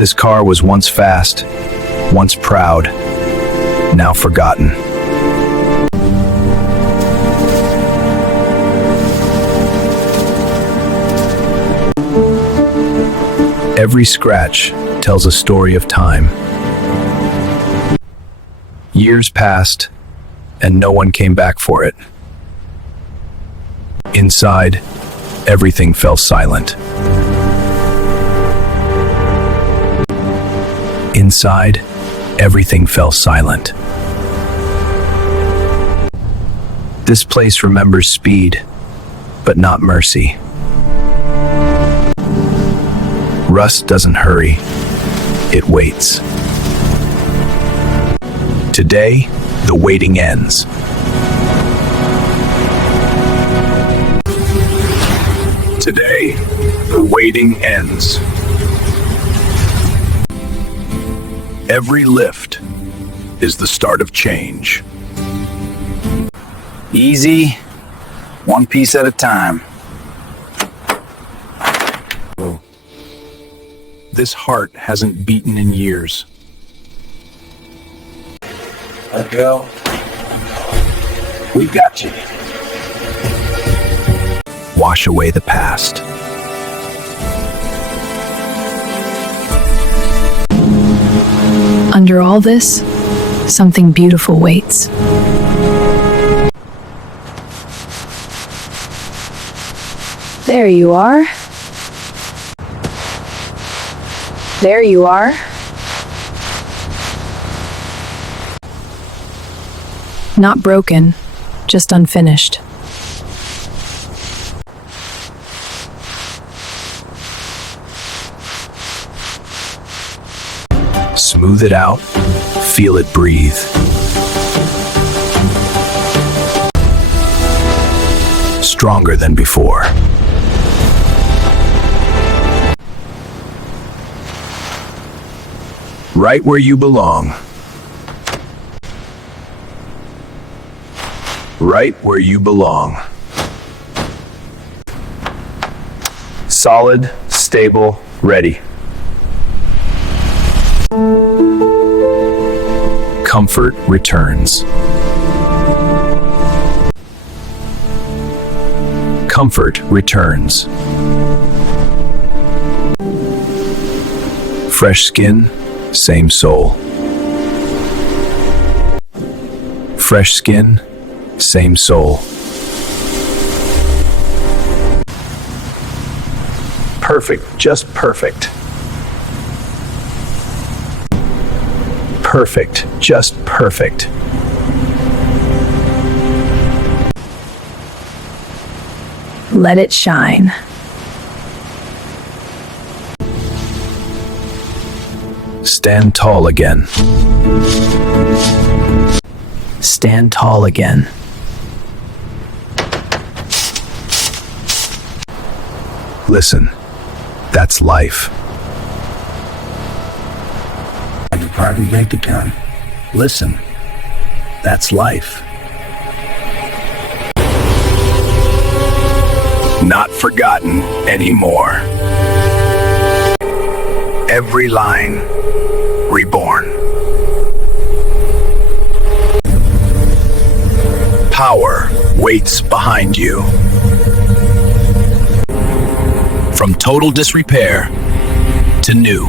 This car was once fast, once proud, now forgotten. Every scratch tells a story of time. Years passed, and no one came back for it. Inside, everything fell silent. Inside, everything fell silent. This place remembers speed, but not mercy. Rust doesn't hurry, it waits. Today, the waiting ends. Today, the waiting ends. Every lift is the start of change. Easy, one piece at a time. This heart hasn't beaten in years. Let go. We've got you. Wash away the past. Under all this, something beautiful waits. There you are. There you are. Not broken, just unfinished. Smooth it out, feel it breathe. Stronger than before. Right where you belong. Right where you belong. Solid, stable, ready. Comfort returns. Comfort returns. Fresh skin, same soul. Fresh skin, same soul. Perfect, just perfect. Perfect, just perfect. Let it shine. Stand tall again. Stand tall again. Listen, that's life. I'm part of make the turn. Listen, that's life. Not forgotten anymore. Every line reborn. Power waits behind you. From total disrepair to new.